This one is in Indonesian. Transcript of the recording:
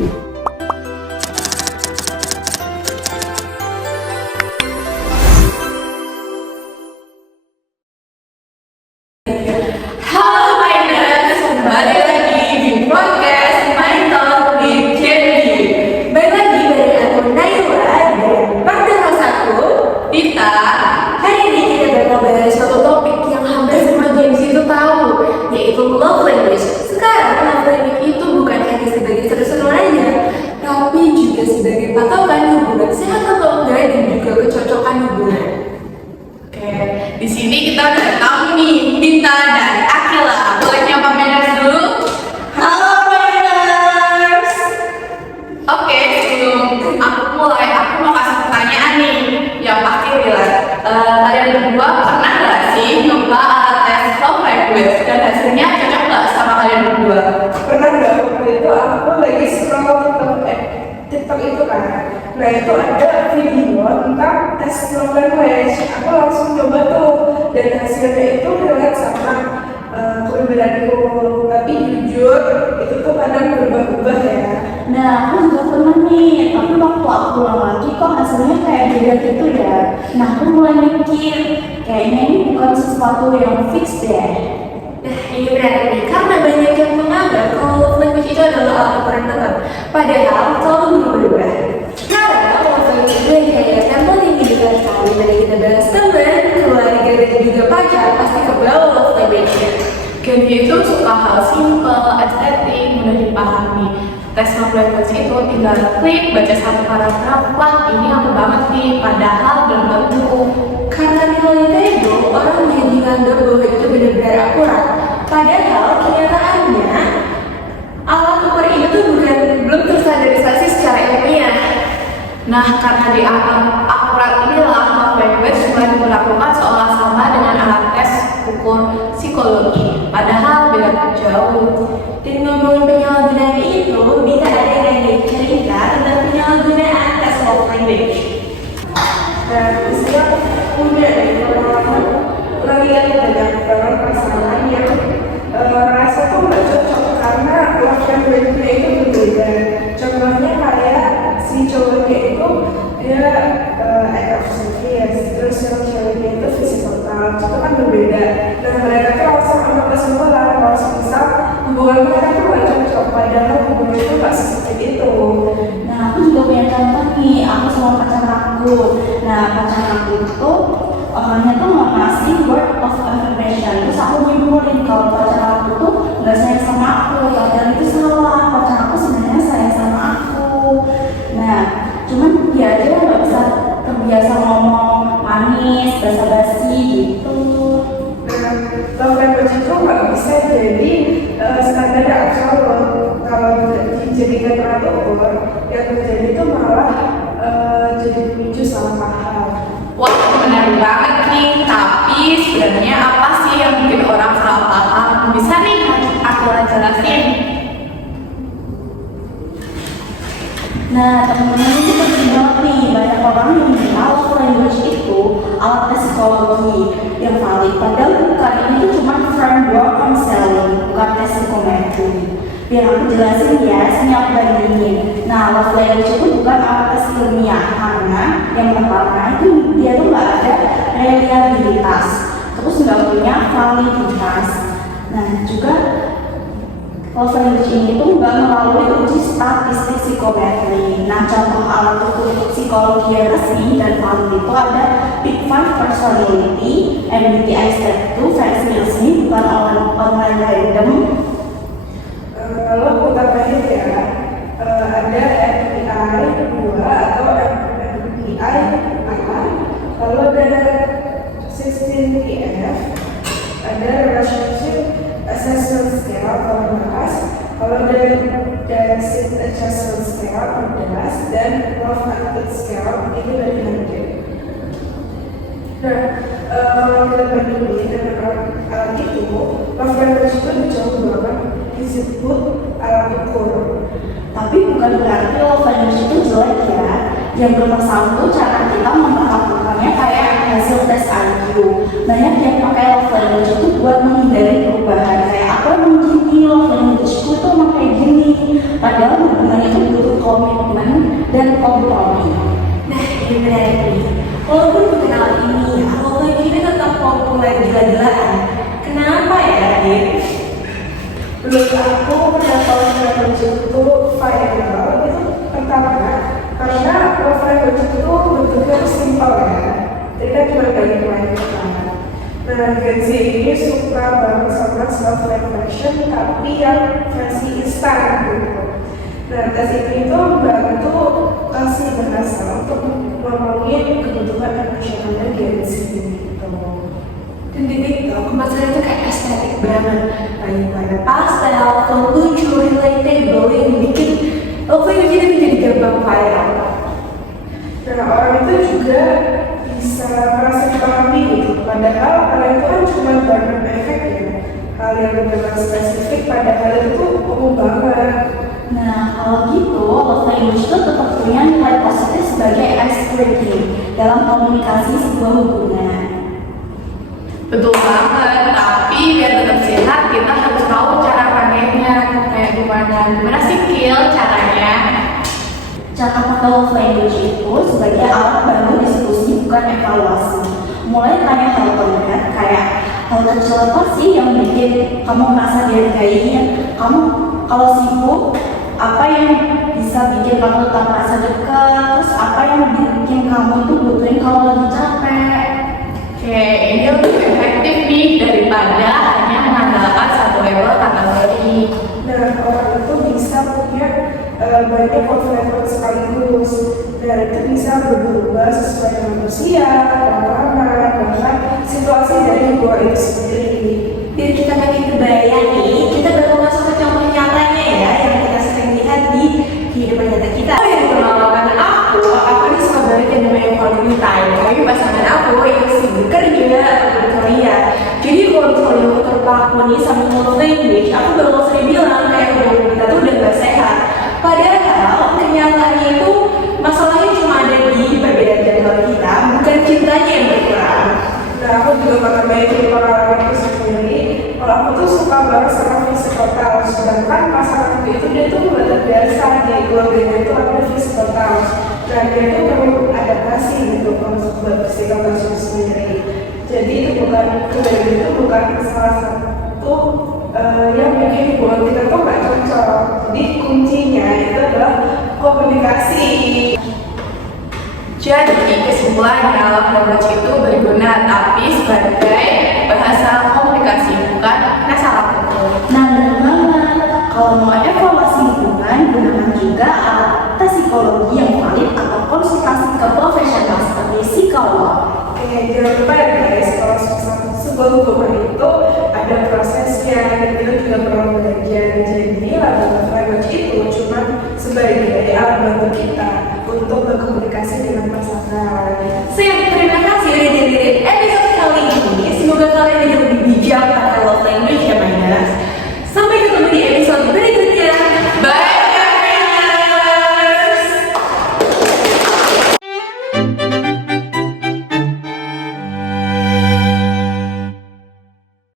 Halo Minders, kembali lagi di podcast Mind Talk with Candy. Balik lagi dari aku Naila dan partner host aku Dita. Hari ini kita bakal bahas suatu topik yang hampir semua Gen Z itu tahu, yaitu love language. Sekarang love language itu bukan hanya sebagai seru-seruan aja, tapi juga sebagai patokan hubungan sehat atau enggak dan juga kecocokan hubungan. Oke, di sini kita udah tahu nih Dita dan Akila. Boleh nyapa Minders dulu? Halo Minders. Oke, sebelum aku mulai, aku mau kasih pertanyaan nih yang pasti relate. Kalian berdua pernah nggak sih nyoba alat tes love language dan hasilnya cocok nggak sama kalian berdua? Pernah nggak waktu itu aku lagi scroll TikTok itu kan, nah itu ada video tentang tes love language. Aku langsung coba tuh dan hasilnya itu relate sama kepribadianku, tapi jujur itu tuh kadang berubah-ubah ya. Nah, aku juga pernah nih, tapi waktu aku pulang lagi kok hasilnya kayak beda gitu ya. Nah, aku mulai mikir, kayaknya ini bukan sesuatu yang fix deh. Nah, ini berarti karena banyak yang menganggap kalau love language itu adalah alat ukuran tetap, padahal selalu berubah. Karena love language itu kayak tempo tinggi di kelas kali, mana kita bahas teman, keluarga, dan juga pacar, pasti ke bawah love language-nya. Gen Z itu suka hal simple, estetik, mudah dipahami. Tes love language itu tinggal klik, baca satu paragraf, wah ini aku banget nih, padahal belum tentu. Karena nilainya itu, orang jadi nganggap bahwa itu benar-benar akurat. Padahal kenyataannya, alat ukur ini tuh belum terstandarisasi secara ilmiah. Nah, karena dianggap akurat inilah love language mulai diberlakukan seolah sama dengan alat tes ukur psikologi. Padahal beda jauh. Dan ngomongin penyalahgunaan itu, bisa ada yang nih cerita tentang penyalahgunaan tes love language. Dan istilah punya dari pengalaman lihat banyak banget pasangan yang rasa tuh nggak cocok karena love language-nya itu berbeda. Contohnya kayak si cowoknya itu dia act of service, terus yang ceweknya itu physical touch, itu kan berbeda. Dan mereka tuh langsung anggap kesimpulan kalau misal hubungan mereka tuh nggak cocok, padahal hubungan itu nggak seperti itu. Nah, aku juga punya contoh nih, aku sama pacar aku. Nah, pacar aku itu orangnya tuh mau ngasih word of affirmation. Terus aku nyimpulin kalau pacar aku tuh nggak sayang sama aku, padahal itu salah. Pacar aku sebenarnya sayang sama aku. Nah, cuman dia aja nggak bisa terbiasa ngomong manis, basa-basi gitu. Dan love language itu nggak bisa jadi standar absolut. Kalau dijadikan alat ukur, yang terjadi itu malah jadi pemicu salah paham. Wah, menarik banget nih, tapi sebenarnya apa sih yang bikin orang salah paham? Bisa nih aku jelasin. Nah, teman-teman itu penting banget nih, banyak orang yang mengira love language itu alat tes psikologi yang valid, padahal bukan. Ini tuh cuma framework counseling, bukan tes psikometri. Biar aku jelasin ya, sini aku bandingin. Nah, love language itu bukan alat tes ilmiah karena yang pertama itu dia tuh nggak ada reliabilitas, terus nggak punya validitas. Nah, juga love language ini tuh nggak melalui uji statistik psikometri. Nah, contoh alat ukur psikologi yang resmi dan valid itu ada Big Five Personality, MBTI Step 2, versi resmi, bukan online random. Kalau aku tambahin ya, ada MBTI 2 atau MBTI A, lalu ada 16TF, ada Relationship Assessment Scale atau 12, kalau ada Density Adjustment Scale 14, dan Love Attitude Scale itu dari 100. Nah, kalau kita bandingin dengan alat itu, love language itu jauh banget disebut alat ukur. Tapi bukan berarti love language itu jelek ya. Yang bermasalah itu cara kita memperlakukannya kayak hasil tes IQ. Banyak yang pakai love language itu buat menghindari perubahan. Kayak aku emang gini, love language ku tuh emang kayak gini. Padahal hubungan itu mulai gila-gilaan. Kenapa ya, Dit? Menurut aku pendapatan language itu viral itu pertama karena love language itu bentuknya simpel ya, jadi kan cuma dari main pertama. Nah, Gen Z ini suka banget sama self reflection tapi yang versi instan gitu. Nah, tes ini itu membantu kasih bahasa untuk ngomongin kebutuhan emosionalnya Gen Z gitu. Dan di TikTok masalah itu kayak estetik banget, banyak warna pastel, atau lucu, relatable yang bikin language itu menjadi gampang viral. Nah, orang itu juga bisa merasa dipahami gitu. Padahal hal itu kan cuma background effect ya. Hal yang benar spesifik padahal itu umum banget. Nah, kalau gitu, love language itu tetap punya nilai positif sebagai icebreaking dalam komunikasi sebuah hubungan. Betul banget, tapi biar tetap sehat kita harus tahu cara pakainya kayak gimana skill caranya. Cara pakai love language itu sebagai alat bantu diskusi bukan evaluasi. Mulai tanya hal konkret kayak hal kecil apa sih yang bikin kamu merasa dihargai? Kamu kalau sibuk, apa yang bisa bikin kamu tetap merasa dekat? Terus apa yang bikin kamu itu butuhin kalau lagi capek? Oke, ini lebih efektif nih daripada hanya mengandalkan satu level kategori. Nah, orang itu bisa punya banyak level sekaligus. Dan itu bisa berubah sesuai dengan usia, pengalaman, bahkan situasi dari hubungan itu sendiri. Biar kita makin kebayang nih, kita bakal masuk ke contoh nyatanya ya yang kita sering lihat di kehidupan nyata kita. Oh yang pengalaman aku ini suka banget yang namanya quality time. Tapi pasangan aku yang sibuk kerja atau berkuliah. Jadi kalau misalnya aku terpaku nih sama love language, aku bakal sering bilang kayak hubungan kita tuh udah gak sehat. Padahal kenyataannya itu masalahnya cuma ada di perbedaan jadwal kita, bukan cintanya yang berkurang. Nah, aku juga pernah banyak pengalaman itu sendiri. Kalau aku tuh suka banget sama physical touch, sedangkan pasangan itu dia tuh udah terbiasa di keluarganya itu ada physical touch. Dan dia tuh perlu adaptasi gitu kalau buat physical touch itu sendiri. Jadi itu bukan kebaikan itu bukan salah satu yang bikin hubungan kita tuh gak cocok. Jadi kuncinya itu adalah komunikasi. Jadi kesimpulannya love language itu berguna tapi sebagai bahasa komunikasi bukan masalah pukul. Nah, benar banget. Kalau mau evaluasi hubungan, gunakan juga alat tes psikologi yang valid atau konsultasi ke profesional seperti psikolog. Oke, jangan lupa ya guys, kalau susah